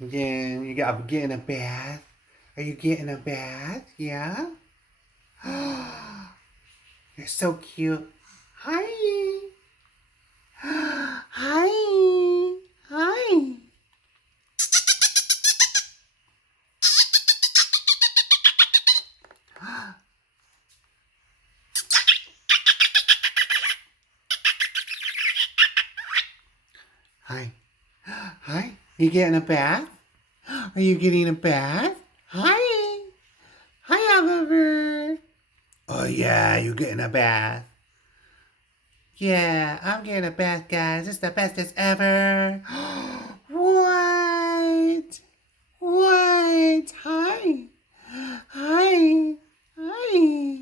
Yeah, I'm getting a bath. Are you getting a bath? Yeah? You're so cute. Hi. Hi. Hi. Hi. Hi. You getting a bath? Are you getting a bath? Hi. Hi, Oliver. Oh, yeah, you getting a bath. Yeah, I'm getting a bath, guys. It's the bestest ever. What? What? Hi. Hi. Hi.